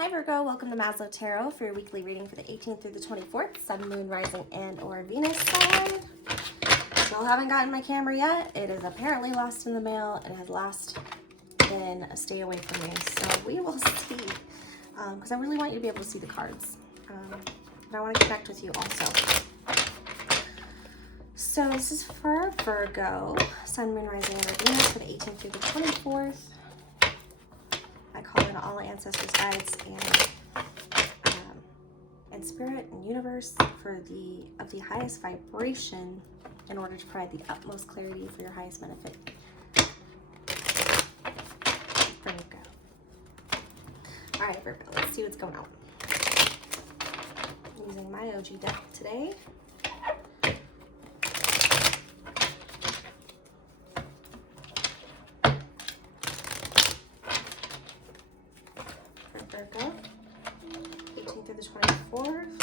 Hi Virgo, welcome to Maslow Tarot for your weekly reading for the 18th through the 24th, Sun, Moon, Rising, and or Venus sign. Still haven't gotten my camera yet. It is apparently lost in the mail and has last been a stay away from me. So we will see, because I really want you to be able to see the cards. But I want to connect with you also. So this is for Virgo, Sun, Moon, Rising, and or Venus for the 18th through the 24th. I call in all ancestors, guides, and spirit and universe of the highest vibration in order to provide the utmost clarity for your highest benefit. Virgo. All right, Virgo. Let's see what's going on. I'm using my OG deck today. Virgo, 18th through the 24th.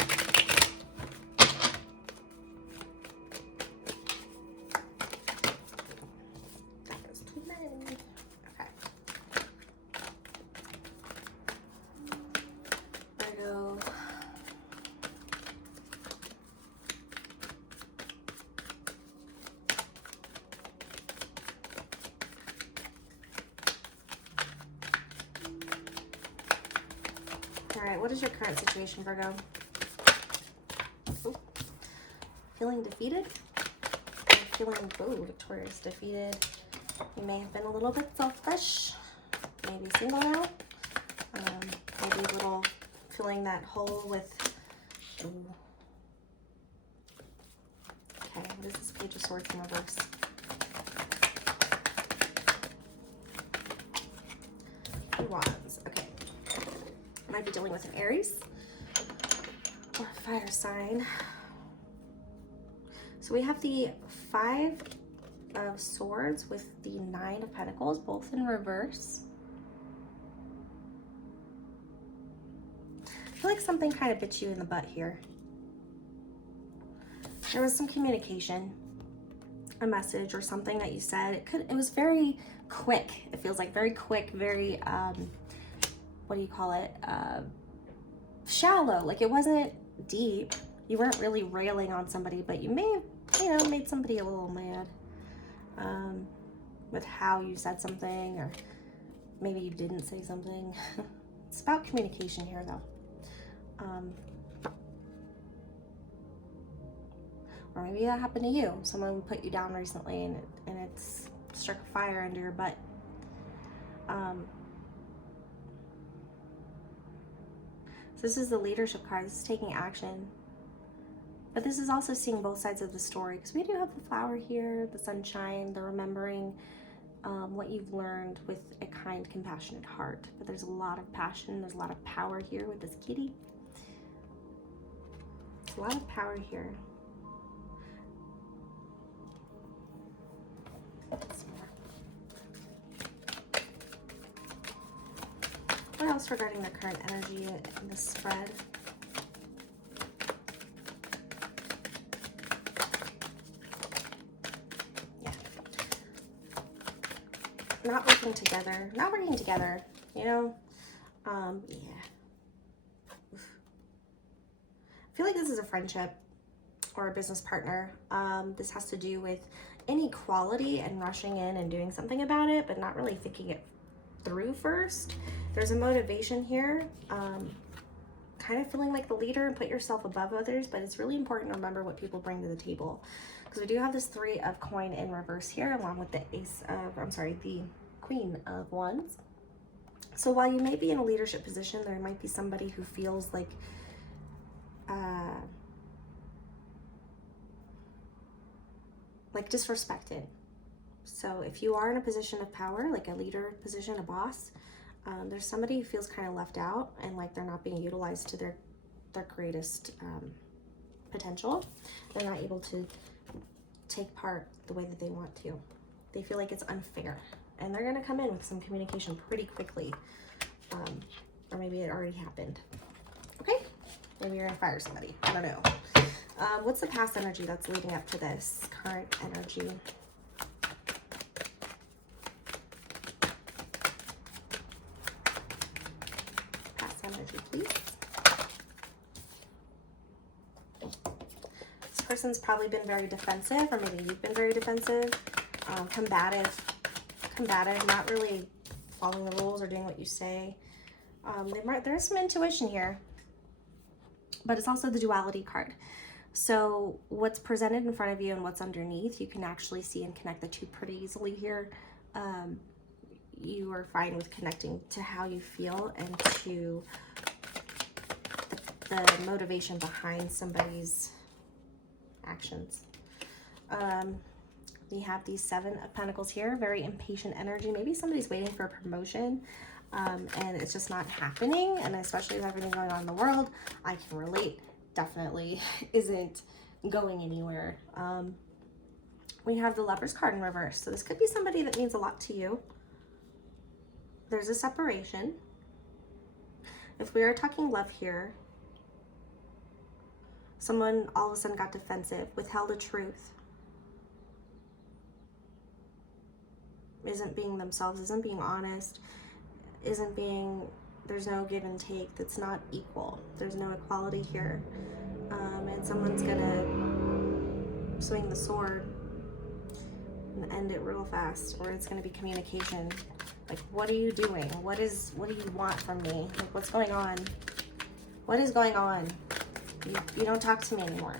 That is too many. Okay. Virgo. All right, what is your current situation, Virgo? Ooh. Feeling defeated? Feeling, victorious, defeated. You may have been a little bit selfish. Maybe single now. Maybe a little filling that hole with... Ooh. Okay, what is this Page of Swords in reverse? Two Wands. Okay. Might be dealing with an Aries or a fire sign. So we have the 5 of Swords with the 9 of Pentacles, both in reverse. I feel like something kind of bit you in the butt here. There was some communication, a message or something that you said. It was very quick. It feels like very quick, very what do you call it? Shallow. Like it wasn't deep. You weren't really railing on somebody, but you may have, made somebody a little mad with how you said something, or maybe you didn't say something. It's about communication here, though. Or maybe that happened to you. Someone put you down recently, and it's struck a fire under your butt. So this is the leadership card. This is taking action. But this is also seeing both sides of the story, because we do have the flower here, the sunshine, the remembering what you've learned with a kind, compassionate heart. But there's a lot of passion. There's a lot of power here with this kitty. There's a lot of power here. What else regarding the current energy in the spread? Yeah. Not working together, you know? Yeah. Oof. I feel like this is a friendship or a business partner. This has to do with inequality and rushing in and doing something about it, but not really thinking it through first. There's a motivation here, kind of feeling like the leader and put yourself above others, but it's really important to remember what people bring to the table, because we do have this 3 of coin in reverse here, along with the the Queen of Wands. So while you may be in a leadership position, there might be somebody who feels like disrespected. So if you are in a position of power, like a leader position, a boss, there's somebody who feels kind of left out and like they're not being utilized to their greatest potential. They're not able to take part the way that they want to. They feel like it's unfair, and they're going to come in with some communication pretty quickly, or maybe it already happened. Okay, maybe you're gonna fire somebody. I don't know. What's the past energy that's leading up to this current energy? energy, please. This person's probably been very defensive, or maybe you've been very defensive, combative, not really following the rules or doing what you say. There's some intuition here, but it's also the duality card. So what's presented in front of you and what's underneath, you can actually see and connect the two pretty easily here. You are fine with connecting to how you feel and to the motivation behind somebody's actions. We have these 7 of Pentacles here, very impatient energy. Maybe somebody's waiting for a promotion and it's just not happening. And especially with everything going on in the world, I can relate. Definitely isn't going anywhere. We have the Lover's card in reverse. So this could be somebody that means a lot to you. There's a separation. If we are talking love here, someone all of a sudden got defensive, withheld a truth, isn't being themselves, isn't being honest, there's no give and take, that's not equal. There's no equality here. And someone's gonna swing the sword and end it real fast, or it's gonna be communication. Like, what are you doing? What do you want from me? Like, what's going on? What is going on? You don't talk to me anymore.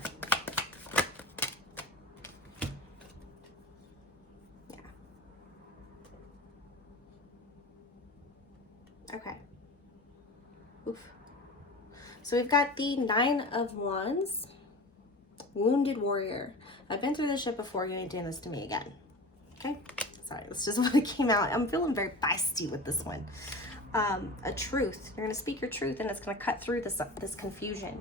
Yeah. Okay. Oof. So we've got the 9 of Wands, Wounded Warrior. I've been through this shit before. You ain't doing this to me again. Okay? Sorry, that's just what it came out. I'm feeling very feisty with this one. A truth. You're going to speak your truth, and it's going to cut through this confusion.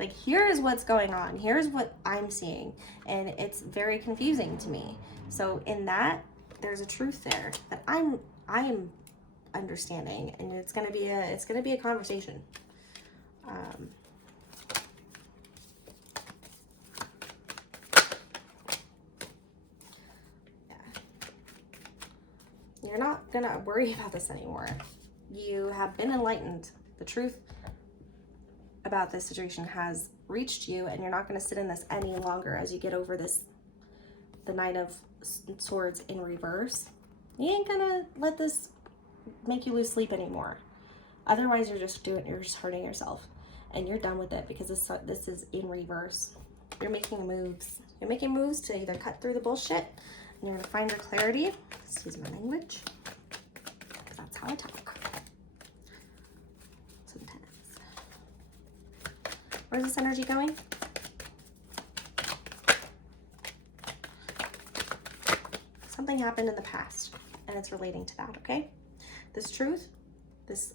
Like, here is what's going on. Here's what I'm seeing, and it's very confusing to me. So in that, there's a truth there that I am understanding, and it's going to be a conversation. You're not gonna worry about this anymore. You have been enlightened. The truth about this situation has reached you, and you're not gonna sit in this any longer as you get over this, the 9 of Swords in reverse. You ain't gonna let this make you lose sleep anymore. Otherwise, you're just hurting yourself, and you're done with it because this is in reverse. You're making moves. You're making moves to either cut through the bullshit, and you're gonna find your clarity. Excuse my language. That's how I talk. Sometimes. Where's this energy going? Something happened in the past, and it's relating to that. Okay, this truth, this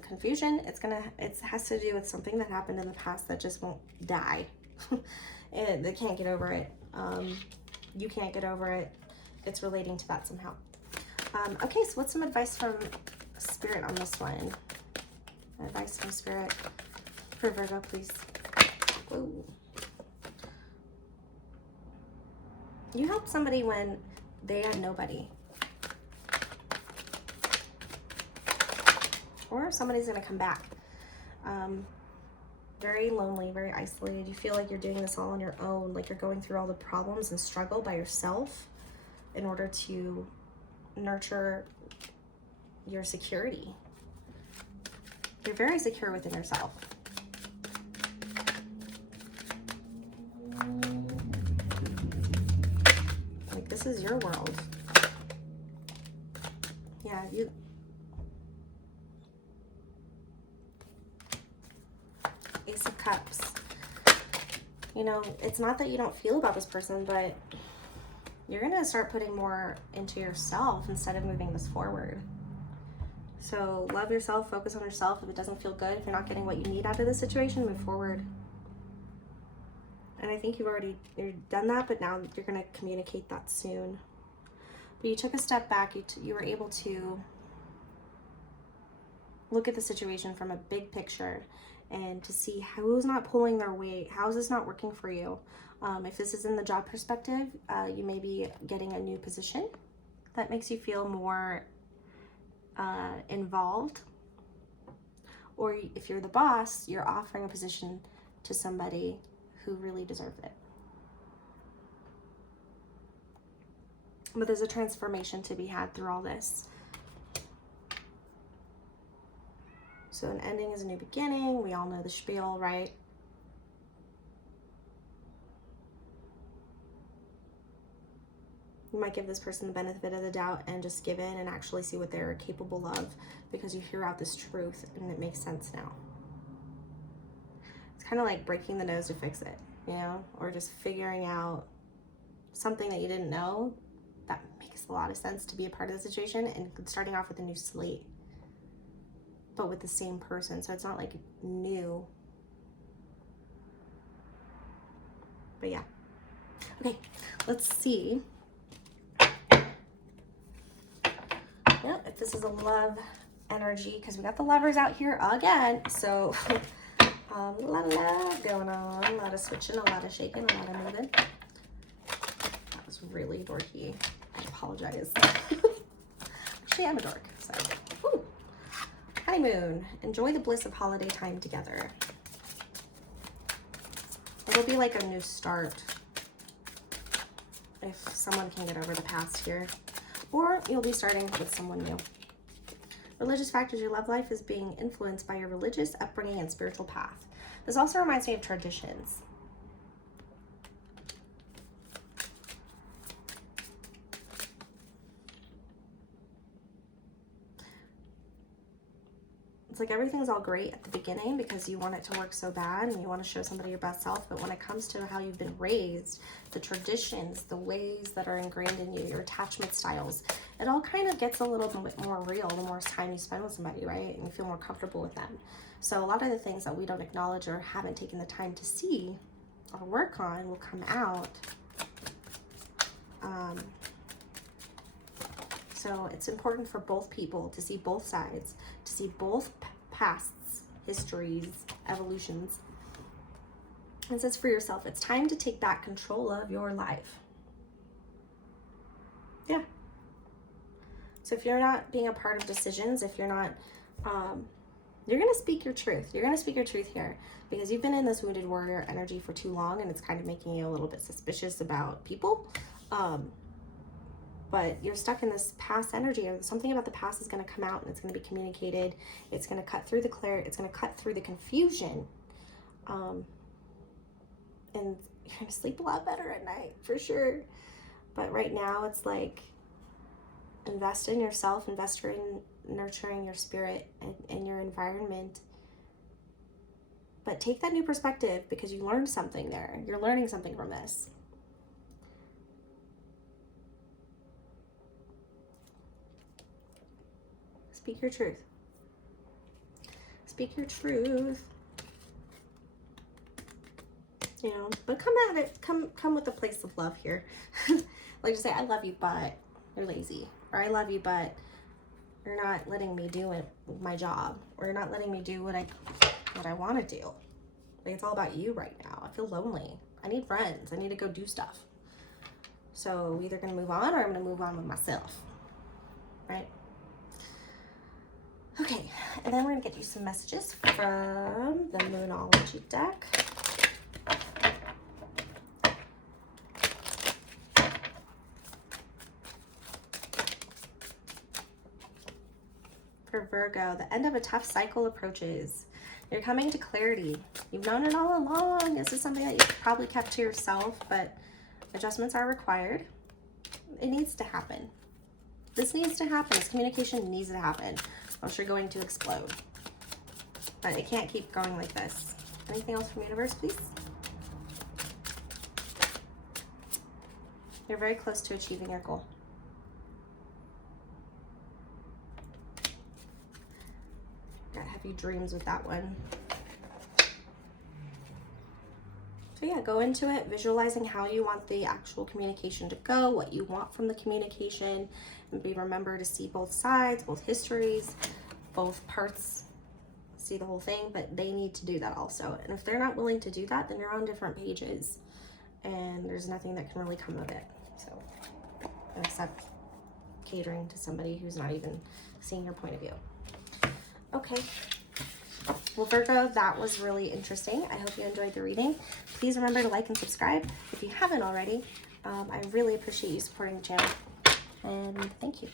confusion. It has to do with something that happened in the past that just won't die. They can't get over it. You can't get over it. It's relating to that somehow. Okay, so what's some advice from Spirit on this one? Advice from Spirit for Virgo, please. Whoa. You helped somebody when they had nobody. Or somebody's gonna come back. Very lonely, very isolated. You feel like you're doing this all on your own, like you're going through all the problems and struggle by yourself in order to nurture your security. You're very secure within yourself. Like, this is your world. Yeah, Ace of Cups. You know, it's not that you don't feel about this person, but you're going to start putting more into yourself instead of moving this forward. So love yourself, focus on yourself. If it doesn't feel good, if you're not getting what you need out of this situation, move forward. And I think you've done that, but now you're going to communicate that soon. But you took a step back. You were able to look at the situation from a big picture and to see who's not pulling their weight. How is this not working for you? If this is in the job perspective, you may be getting a new position that makes you feel more involved Or if you're the boss, you're offering a position to somebody who really deserved it. But there's a transformation to be had through all this. So an ending is a new beginning. We all know the spiel, right? You might give this person the benefit of the doubt and just give in and actually see what they're capable of, because you hear out this truth and it makes sense now. It's kind of like breaking the nose to fix it, you know, or just figuring out something that you didn't know that makes a lot of sense to be a part of the situation, and starting off with a new slate, but with the same person. So it's not like new. But yeah. Okay, let's see. Yeah, if this is a love energy, because we got the lovers out here again. So a lot of love going on, a lot of switching, a lot of shaking, a lot of moving. That was really dorky. I apologize. Actually, I'm a dork. So, woo. Honeymoon. Enjoy the bliss of holiday time together. It'll be like a new start if someone can get over the past here. Or you'll be starting with someone new. Religious factors. Your love life is being influenced by your religious upbringing and spiritual path. This also reminds me of traditions. It's like everything's all great at the beginning because you want it to work so bad and you want to show somebody your best self. But when it comes to how you've been raised, the traditions, the ways that are ingrained in you, your attachment styles, it all kind of gets a little bit more real the more time you spend with somebody, right? And you feel more comfortable with them. So a lot of the things that we don't acknowledge or haven't taken the time to see or work on will come out. So it's important for both people to see both sides, to see both pasts, histories, evolutions. It says for yourself, it's time to take back control of your life. Yeah. So if you're not being a part of decisions, if you're not, you're going to speak your truth. You're going to speak your truth here because you've been in this wounded warrior energy for too long, and it's kind of making you a little bit suspicious about people. But you're stuck in this past energy, or something about the past is going to come out and it's going to be communicated. It's going to cut through the clarity. It's going to cut through the confusion. And you're going to sleep a lot better at night for sure. But right now it's like invest in yourself, invest in nurturing your spirit and your environment. But take that new perspective because you learned something there. You're learning something from this. Speak your truth. Speak your truth. You know, but come at it. Come with a place of love here. Like just say, I love you, but you're lazy. Or I love you, but you're not letting me do it, my job. Or you're not letting me do what I want to do. Like it's all about you right now. I feel lonely. I need friends. I need to go do stuff. So we're either going to move on or I'm going to move on with myself. Right? Okay, and then we're going to get you some messages from the Moonology deck. For Virgo, the end of a tough cycle approaches. You're coming to clarity. You've known it all along. This is something that you've probably kept to yourself, but adjustments are required. It needs to happen. This needs to happen. This communication needs to happen. Else you're going to explode. But it can't keep going like this. Anything else from universe, please? You're very close to achieving your goal. Got heavy dreams with that one. So yeah, go into it, visualizing how you want the actual communication to go, what you want from the communication, and remember to see both sides, both histories, both parts, see the whole thing, but they need to do that also. And if they're not willing to do that, then you're on different pages and there's nothing that can really come of it. So except catering to somebody who's not even seeing your point of view. Okay. Well, Virgo, that was really interesting. I hope you enjoyed the reading. Please remember to like and subscribe if you haven't already. I really appreciate you supporting the channel. And thank you.